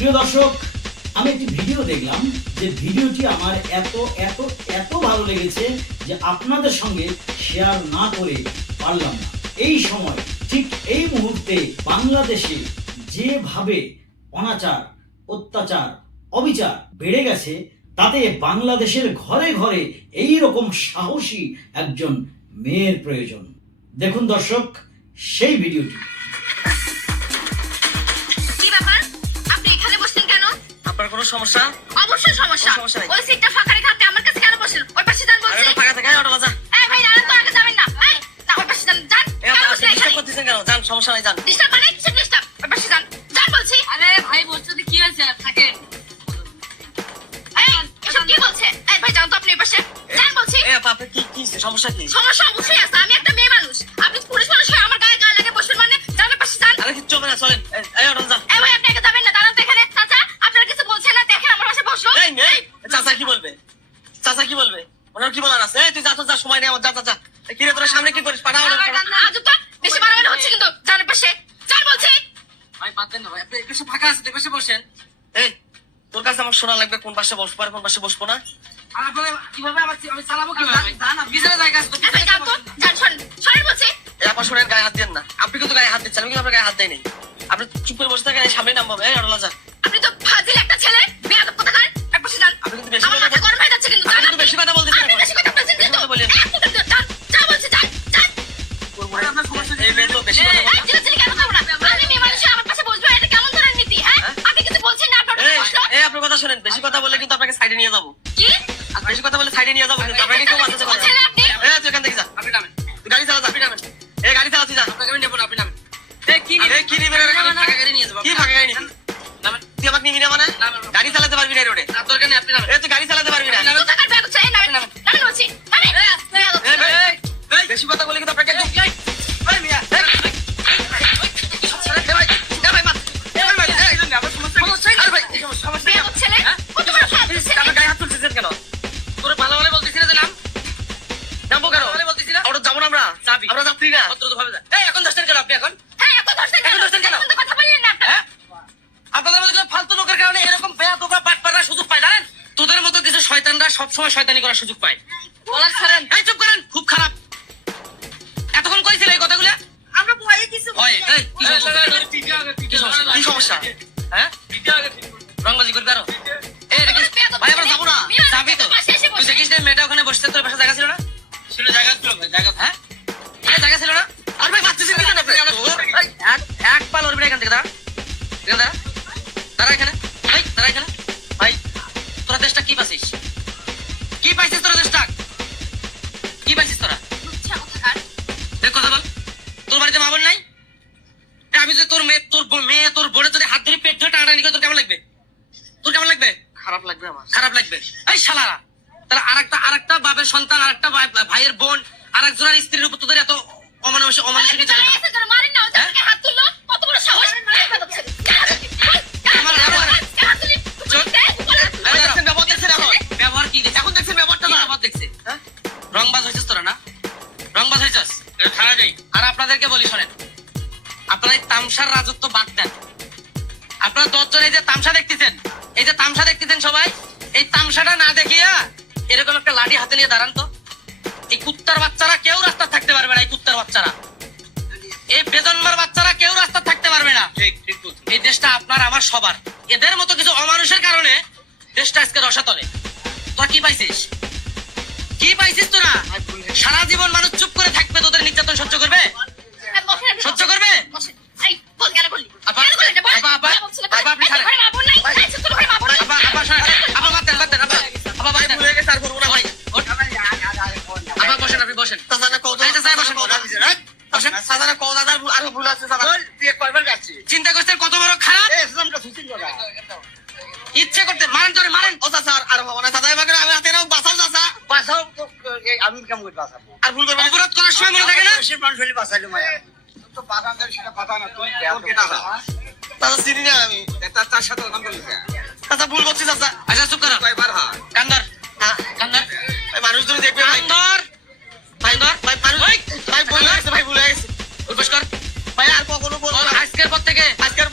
প্রিয় দর্শক, আমি একটি ভিডিও দেখলাম যে ভিডিওটি আমার এত এত এত ভালো লেগেছে যে আপনাদের সঙ্গে শেয়ার না করে পারলাম না। এই সময়, ঠিক এই মুহূর্তে বাংলাদেশে যেভাবে অনাচার, অত্যাচার, অবিচার বেড়ে গেছে, তাতে বাংলাদেশের ঘরে ঘরে এই রকম সাহসী একজন মেয়ের প্রয়োজন। দেখুন দর্শক, সেই ভিডিওটি। সমস্যা? অবশ্যই সমস্যা। সমস্যা নেই। ওই সিটটা ফাঁকা রেখে আপনি আমার কাছে কেন বসেন ওই পাশে যান আরে বলছি ওটা ফাঁকা থাকে ওটা বাজা এই ভাই দাঁড়ান তো আগে যাবেন না। এই না ওই পাশে যান যান। এ কেন বসলেন ডিস্টার্ব এখানে করতেছেন কেন? যান সমস্যা নাই যান। ডিস্টার্ব মানে কিসের ডিস্টার্ব ওই পাশে যান যান বলছি। আরে ভাই বলছো কি হয়েছে? এই এসব কি বলছে? এই ভাই যান তো আপনি পাশে। যান বলছি। এ আপা আপনি কি কি সমস্যা কি? সমস্যা কি বলবে? ওনার কি বলার আছে? তুই যা তো যা সময় নেই আমার যা যা যা। কিরে তোরা সামনে কি করিস? পাঠা ওটা আজব তো বেশি বাড়াবাড়ি হচ্ছে কিন্তু ওই পাশে যান বলছি। ভাই বাদ দেন না ভাই আপনি একটু ফাঁকা আছে তো বসে বসেন। এই তোর কাছে আমার শোনা লাগবে কোন পাশে বসবো আর কোন পাশে বসবো না? আর আপনারা কীভাবে আমার আমি চালাবো কীভাবে জান বিছানা জায়গা আছে তো এই ভাই যান তো। যান শোন শোনেন বলছি। এই আপা শোনেন গায়ে হাত দেন না। আপনি কিন্তু গায়ে হাত দিচ্ছেন আমি কিন্তু আপনার গায়ে হাত দেয় নেই আপনি চুপ করে বসে থাকেন সামনে নামবো এই ওটা যা। সাইডে নিয়ে যাব। কি? আর বেশি কথা বলে সাইডে নিয়ে যাব কিন্তু আপনাকে কেউ বাঁচাতে পারবে বলছেন না। আপনি এই তুই এখান থেকে যা। আপনি নামেন। তুই গাড়ি চালা যা। আপনি নামেন। এই গাড়ি চালা তুই যা। আপনাকে আমি নেব না আপনি নামেন। এই কি কি? আমি ফাঁকা গাড়ি নিয়ে যাব। কি ফাঁকা গাড়ি নিবি? নামেন। তুই আমাকে নিবি না মানে। গাড়ি চালাতে পারবি না রোডে। না দরকার নেই আপনি নামেন। এই তুই এখন দশটার কেন আপনি এখন? হ্যাঁ হ্যাঁ? আপনাদের মধ্যে ফালতু লোকের কারণে এরকম বেয়াদবরা বাটপাড়া সুযোগ পায় জানেন? তোদের মতো কিছু শয়তানরা সবসময় শয়তানি করার সুযোগ পায়। বলার ছাড়েন। এই চুপ করেন খুব খারাপ। এতক্ষণ কইছিল এই কথাগুলো? আমরা ভয়ে কিছু ভয় কি সমস্যা? কি সমস্যা? হ্যাঁ? রংবাজি করবি আরও? এই এটা কি- ভাই, আমরা যাব না। যাবি তো? তুই দেখিস মেয়েটা ওখানে বসছে তোর পাশে জায়গা ছিল না? ছিল জায়গা ছিল জায়গা হ্যাঁ? এখান থেকে দাঁড়া। এখানে দাঁড়া। দাঁড়া এখানে। এই দাঁড়া এখানে। ভাই তোরা দেশটা কি পাইছিস? কি পাইছিস তোরা দেশটা? কি পাইছিস তোরা? দেখ কথা বল। তোর বাড়িতে মা বোন নাই? আমি যদি তোর মেয়ে তোর মেয়ে তোর বোনের যদি হাত ধরে পেট ধরে টানাটানি করে তোর কেমন লাগবে? তোর কেমন লাগবে? খারাপ লাগবে আমার। খারাপ লাগবে। এই শালারা তাহলে আরেকটা আরেকটা বাপের সন্তান আরেকটা ভাই- ভাইয়ের বোন আরেকজনের স্ত্রীর উপর তোদের এত অমানুষ অমানুষ আপনাদেরকে বলি শোনেন। আপনারা এই তামসার রাজত্ব বাদ দেন। আপনারা দশজন এই যে তামসা দেখতেছেন এই যে তামসা দেখতেছেন সবাই এই তামসাটা না দেখিয়া এরকম একটা লাঠি হাতে নিয়ে দাঁড়ান তো। এই কুত্তার বাচ্চারা কেউ রাস্তা থাকতে পারবে না এই কুত্তার বাচ্চারা। এই বেজন্মার বাচ্চারা কেউ রাস্তা থাকতে পারবে না। এই দেশটা আপনার আমার সবার। এদের মতো কিছু অমানুষের কারণে দেশটা আজকে রসাতলে। তোরা কি পাইছিস? কি পাইছিস তোরা? সারা জীবন মানুষ ইচ্ছে করতে মারেন তোরে মারেন ও চাচা, আর- আর হব না, চাচা, এবার আমি হাতে নাও, বাঁচাও চাচা। আমি কেমন করে বাঁচাবো আর ভুল করবে না। অপরাধ করার সময় মনে থাকে না দেশের মানুষ হলে বাঁচাইলো মায়া তো বাঁচান দেয় সেটা বাঁচা না তুই তোর কে টাকা চাচা, চিনি না আমি। তার সাথে ওখান থেকে চাচা, ভুল করছি চাচা। আচ্ছা চুপ করো কয়বার হা কান্দর হ্যাঁ, কান্দর ভাই, মানুষ তুমি দেখবে ভাই। কান্দর কান্দর ভাই, মানুষ- ভাই, ভুল হয়ে গেছে, ভাই, ভুল হয়ে গেছে। উঠবস কর ভাই, আর কখনো বলব বল, না। আজকের পর থেকে আজকের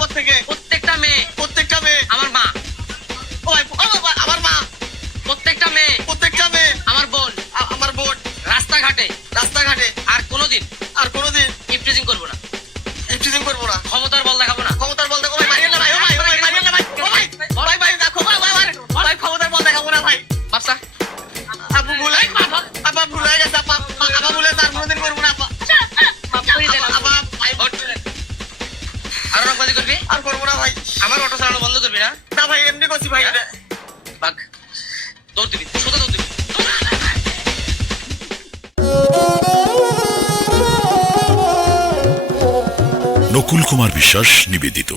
বলছি ভাই হ্যাঁ? বাঘ দৌড় দিবি সোজা দৌড় দিবি। নকুল কুমার বিশ্বাস নিবেদিত।